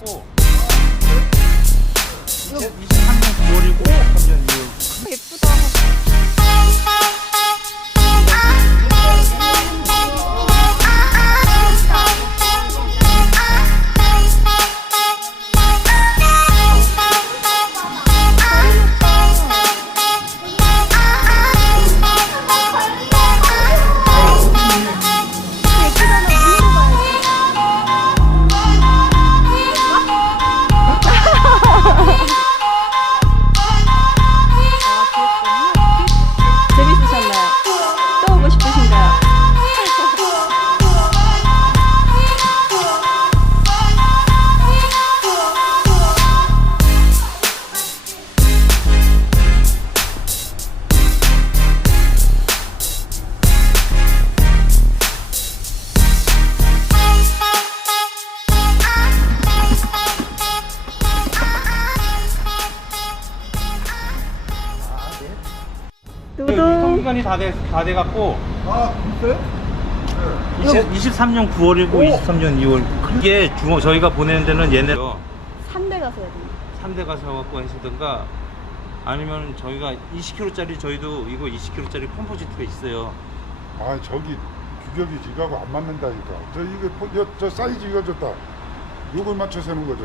갖고 23년 9월이고 3년 2월. 예쁘다. 유통기간이 다 돼, 다 돼갖고 아, 있어요? 20, 23년 9월이고 23년 2월. 이게 중어 저희가 보내는 데는 얘네 3대 가서 해야 돼요. 3대 가서 갖고 하시든가 아니면 저희가 20kg짜리 저희도 이거 20kg짜리 컴포지트가 있어요. 아, 저기 규격이 이거하고 안 맞는다니까. 저 이거 포- 여- 저 사이즈 이거 줬다. 요걸 맞춰서 하는 거죠.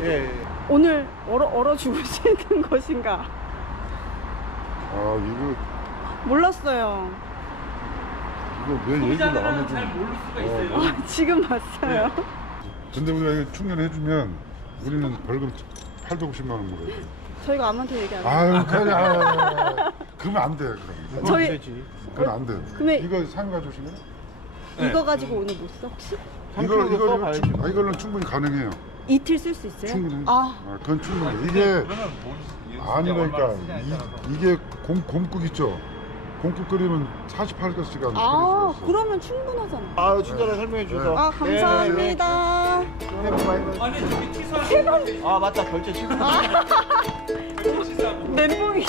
오늘 얼어, 얼어 죽으시는 것인가? 아, 이거 몰랐어요. 이거 왜 얘기를 안 해주냐. 모를 수가 있어요. 아, 지금 봤어요. 근데 우리가 이거 충전해 주면 우리는 벌금 850만 원 물어요. 저희가 아무한테 얘기 안 해요. 아유, 그래. 아, 그러면 안 돼. 그럼. 저희- 되지. 그건 안 돼. 그러면- 이거 상가 가주시면 네. 이거 가지고 오늘 못 써, 혹시? 이걸 이걸 충- 아, 이걸로 충분히 가능해요. 이틀 쓸 수 있어요? 충분히. 아, 아, 그건 충분히. 이게 아니라니까 이, 이게 곰, 곰국 있죠. 곰국 끓이면 48시간 끓일 아, 수 있어. 그러면 충분하잖아. 아 친절하게 설명해 주셔서 아, 감사합니다. 아니 저기 티서 아 맞다 결제 지금 멘붕이.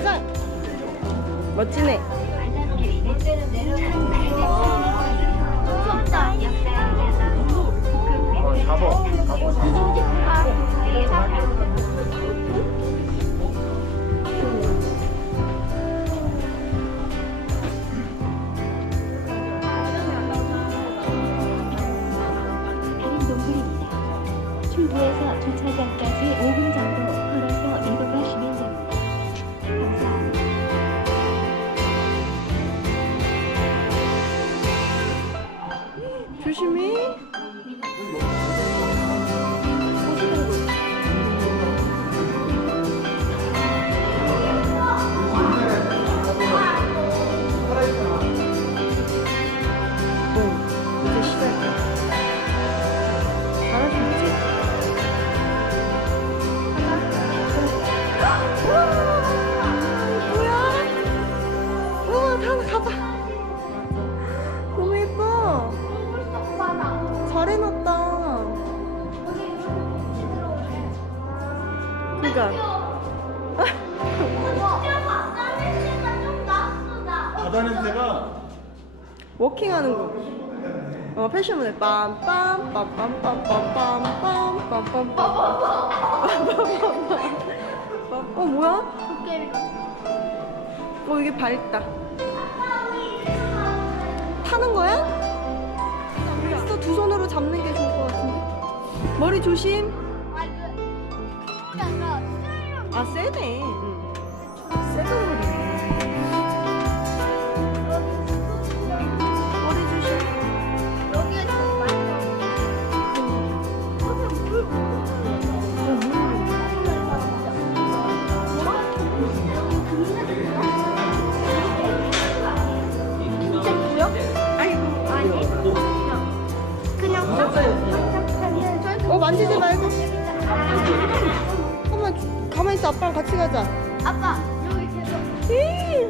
대장 멋지네. 출구에서 주차장까지 5분 정도 워킹하는 거. 어 패션문에 빰빰 빰빰 빰빰 빰빰 빰빰 빰빰 어 뭐야? 어 이게 밝다. 타는 거야? 알겠어 두 손으로 잡는 게 좋을 것 같은데. 머리 조심. 아 세네. 응. 세던 아빠랑 같이 가자. 아빠 여기 계속 이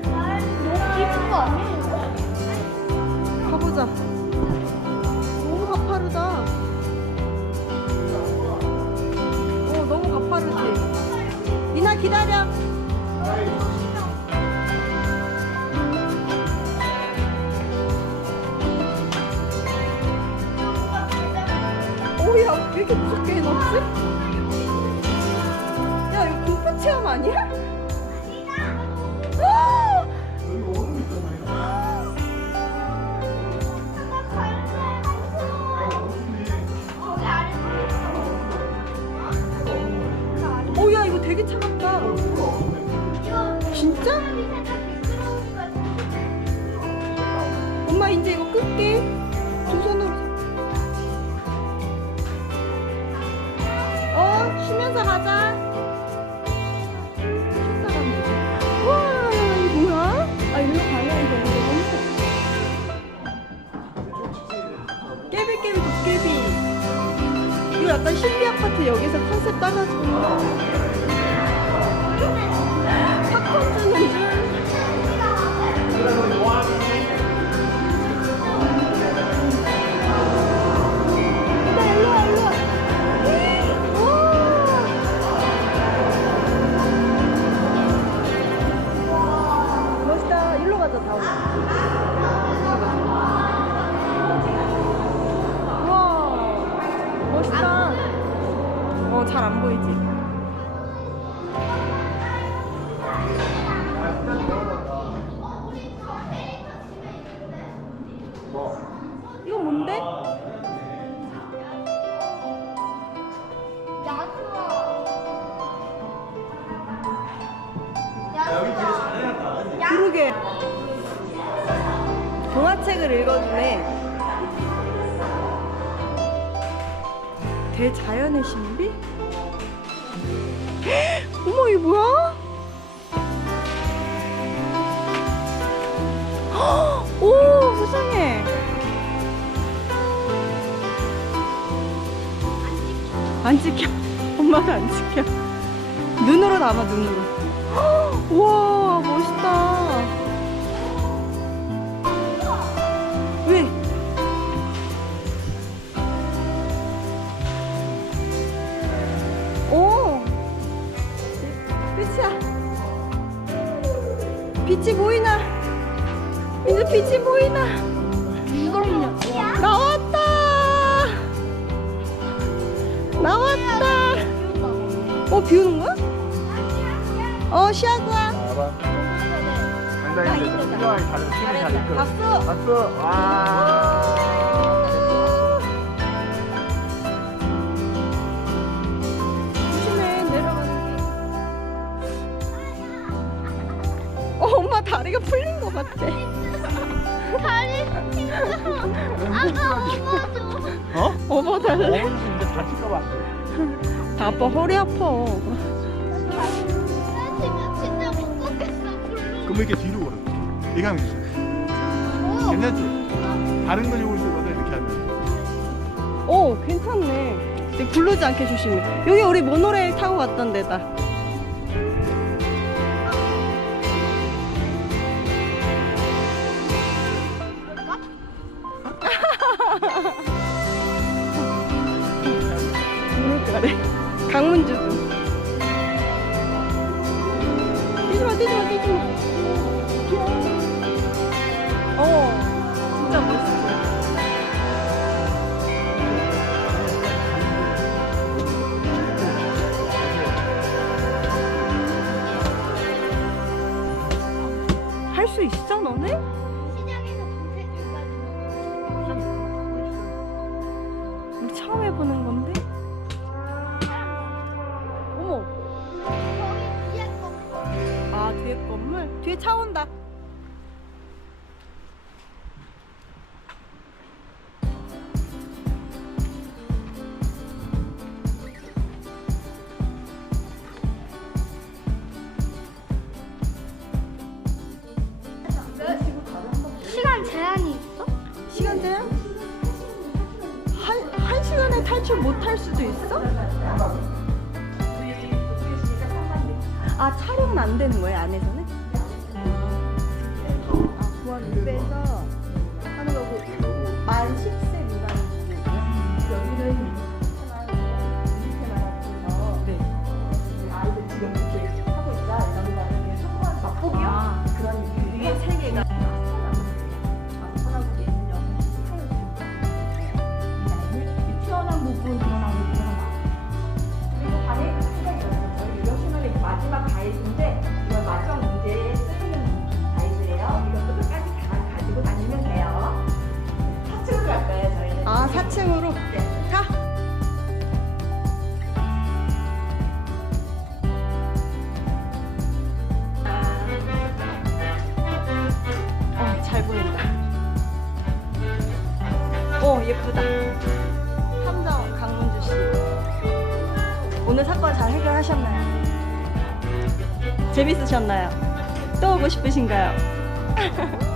너무 깊은 거 아니에요? 가보자. 너무 가파르다. 어 너무 가파르지. 니나 기다려. 오야 왜 이렇게 무섭게 해놨지? 아니야? 아! 오야 이거 되게 차갑다. 진짜? 엄마 이제 이거 끌게. 두 손으로. 어 쉬면서 가자. 약간 신비 아파트 여기서 컨셉 따가지고. 동화책을 읽어주네. 대자연의 신비? 어머, 이게 뭐야? 헉! 오, 세상에. 안 찍혀. 엄마도 안 찍혀. 눈으로 담아, 눈으로. 헉! 우와, 빛이 보이나? 민수 빛이 보이나? 이거는요. 나왔다! 나왔다! 어, 비 오는 거야? 어, 시아구야. 상당히 이제 필요하게 다른 팀이 다 이끌어. 박수! 박수. 와. 다리가 풀린 것 같아. 다리 아빠 업어줘. 어? 어머, 달래. 어머니 이제 다칠까 봐. 안 돼. 아빠 허리 아파. 나 지금 진짜 못 걷겠어. 불러. 그럼 이렇게 뒤로 걸어. 이렇게 하면 되지. 괜찮지? 다른 쓰거든 이렇게 하면. 오, 괜찮네. 근데 굴르지 않게 조심해. 여기 우리 모노레일 타고 갔던 데다. 뛰지마, 뛰지마. 어, 진짜 멋있어. 4층으로? 가! 어, 잘 보인다. 어, 예쁘다. 함정 강문주 씨. 오늘 사건 잘 해결하셨나요? 재밌으셨나요? 또 오고 싶으신가요?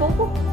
응, 그